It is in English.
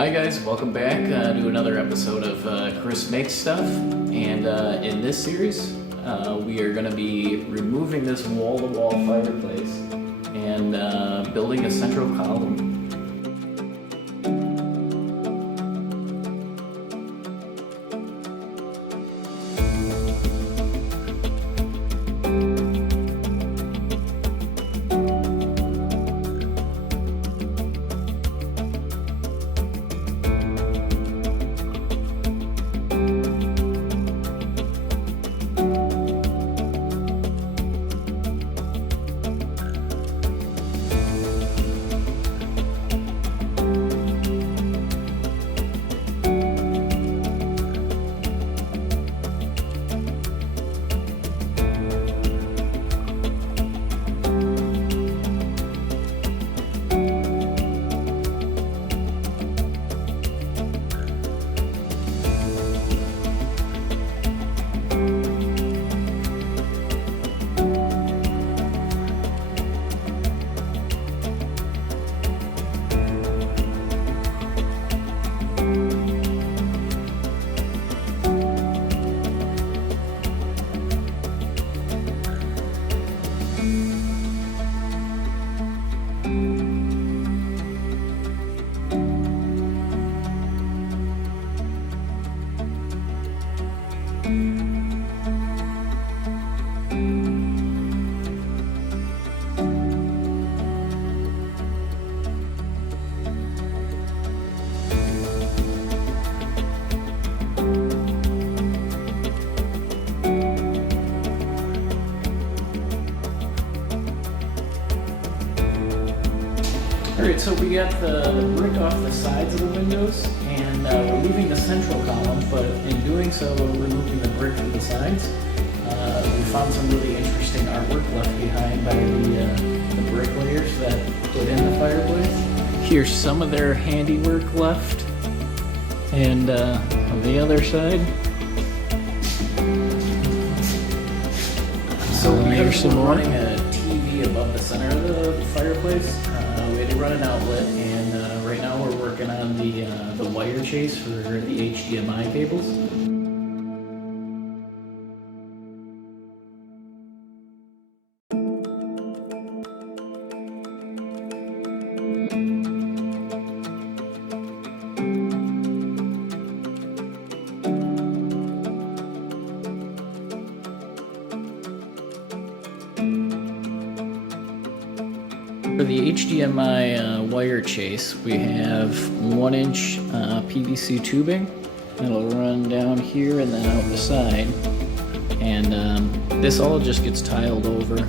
Hi guys, welcome back to another episode of Chris Makes Stuff, and in this series we are going to be removing this wall-to-wall fireplace and building a central column. Alright, so we got the brick off the sides of the windows, and we're leaving the central column, but in doing so, we're removing the brick to the sides. We found some really interesting artwork left behind by the bricklayers that put in the fireplace. Here's some of their handiwork left, and on the other side. So here's some more. Running a TV above the center of the fireplace. We had to run an outlet, and right now we're working on the wire chase for the HDMI cables. For the HDMI wire chase, we have 1-inch PVC tubing that'll run down here and then out the side, and this all just gets tiled over